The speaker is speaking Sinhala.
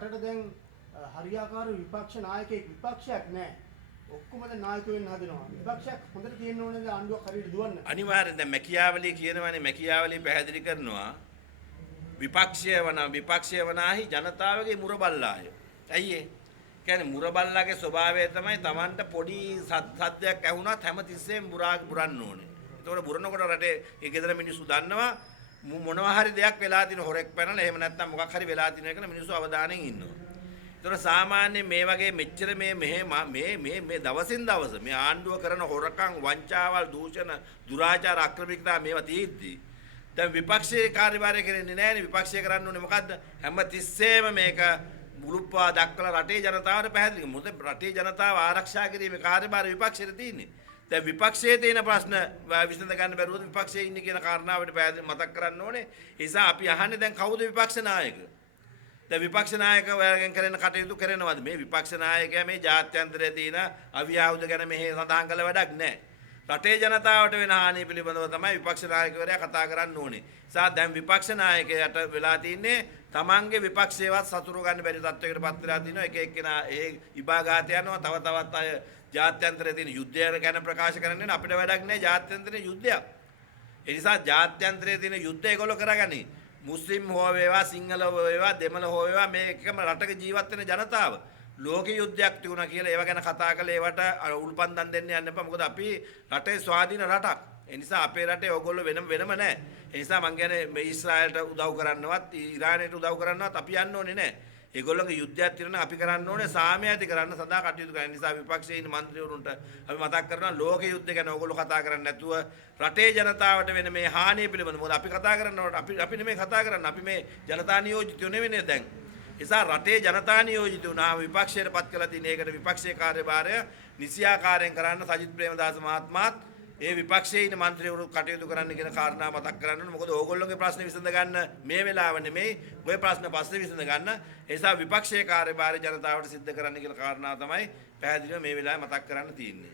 රටට දැන් හරියාකාර විපක්ෂ නායකයෙක් විපක්ෂයක් නැහැ. ඔක්කොම දැන් නායකයෝ වෙන්න හදනවා. විපක්ෂයක් හොඳට තියෙන්න ඕනේ දැන් ආණ්ඩුවක් හරියට දුවන්න. අනිවාර්යෙන් දැන් මැකියාවලිය කියනවානේ මැකියාවලිය පැහැදිලි කරනවා විපක්ෂය වනාහි ජනතාවගේ මුරබල්ලාය. ඇයි ඒ? කියන්නේ මුරබල්ලාගේ ස්වභාවය තමයි Tamanට පොඩි සද්දයක් ඇහුණත් හැමතිස්සෙම බුරන්න ඕනේ. ඒතකොට බුරනකොට රටේ ඒ ගෙදර මිනිස්සු දන්නවා මොනවා හරි දෙයක් වෙලා තියෙන හොරෙක් පැනලා එහෙම නැත්නම් මොකක් හරි වෙලා තියෙනවා කියලා මිනිස්සු අවධානයෙන් ඉන්නවා. ඒතකොට සාමාන්‍ය මේ වගේ මෙච්චර මේ දවසින් දවස මේ ආණ්ඩුව කරන හොරකම් වංචාවල් දූෂණ දුරාචාර අක්‍රමිකතා මේවා තියෙද්දි දැන් විපක්ෂයේ කාර්යභාරය කරන්නේ නැහැ. විපක්ෂය කරන්න ඕනේ මොකද්ද? හැම තිස්සෙම මේක මුළුප්පා දක්වලා රටේ ජනතාවට පැහැදිලි කරමු. මොකද රටේ ජනතාව ආරක්ෂා කිරීමේ කාර්යභාරය විපක්ෂයට තියෙන්නේ. දැන් විපක්ෂයේ තියෙන ප්‍රශ්න විසඳ ගන්න බැරුවද විපක්ෂයේ ඉන්නේ කියන කාරණාවට පැහැදිලි මතක් කරන්න ඕනේ. ඒ නිසා අපි අහන්නේ දැන් කවුද විපක්ෂ නායක? දැන් විපක්ෂ නායකවරුන් කරන කටයුතු කරනවද? මේ විපක්ෂ නායකයා මේ ජාත්‍යන්තරයේ තියෙන අවියාවුද ගැන මෙහි සඳහන් කළ වැඩක් නැහැ. රටේ ජනතාවට වෙන හානිය පිළිබඳව තමයි විපක්ෂ නායකවරයා කතා කරන්න ඕනේ. නිසා දැන් විපක්ෂ නායකයාට වෙලා තින්නේ තමන්ගේ විපක්ෂයවත් සතුරු ගන්න බැරි තත්වයකට පත් වෙලා තිනවා. එක එක්කෙනා ඒ විභාගාත යනවා. තවත් අය ජාත්‍යන්තරයේ තියෙන යුද්ධය ගැන ප්‍රකාශ කරන්නේ අපිට වැඩක් නැහැ. ජාත්‍යන්තරයේ යුද්ධයක්. ඒ නිසා ජාත්‍යන්තරයේ තියෙන යුද්ධය ඒගොල්ලෝ කරගනි. මුස්ලිම් හෝ වේවා සිංහල හෝ වේවා දෙමළ හෝ වේවා මේ එකම රටක ජීවත් වෙන ජනතාව ලෝක යුද්ධයක් තිබුණා කියලා ඒව ගැන කතා කළේ ඒවට උල්පන්දම් දෙන්න යන්න එපා. මොකද අපි රටේ ස්වාධීන රටක්. ඒ නිසා අපේ රටේ ඕගොල්ලෝ වෙනම නැහැ. ඒ නිසා මං කියන්නේ මේ ඊශ්‍රායලට උදව් කරන්නවත් ඉරානයට උදව් කරන්නවත් අපි යන්න ඕනේ නැහැ. ඒගොල්ලෝගේ යුද්ධයක් තියෙනවා අපි කරන්න ඕනේ සාමය ඇති කරන්න සදා කටයුතු කරන්න. නිසා විපක්ෂයේ ඉන්න മന്ത്രിවරුන්ට අපි මතක් කරනවා ලෝක යුද්ධ ගැන ඕගොල්ලෝ කතා කරන්නේ නැතුව රටේ ජනතාවට වෙන මේ හානිය පිළිබඳව මොකද අපි කතා කරනකොට අපි නෙමෙයි කතා කරන්නේ. අපි මේ ජනතා නියෝජිතයෝ නෙවෙයි දැන්. නිසා රටේ ජනතා නියෝජිත වුණා විපක්ෂයට පත් කළා තියෙන ඒකට විපක්ෂයේ කාර්යභාරය නිසියාකාරයෙන් කරන්න සජිත් ප්‍රේමදාස මහත්මයාත් ඒ විපක්ෂයේ ඉන්න മന്ത്രിවරු කටයුතු කරන්න කියන කාරණා මතක් කරන්න ඕනේ. මොකද ඕගොල්ලෝගේ ප්‍රශ්න විසඳ ගන්න මේ වෙලාව නෙමෙයි. ඔය ප්‍රශ්න පස්සේ විසඳ ගන්න. ඒ නිසා විපක්ෂයේ කාර්යභාරය ජනතාවට සිද්ධ කරන්න කියන කාරණා තමයි පැහැදිලිව මේ වෙලාවේ මතක් කරන්න තියෙන්නේ.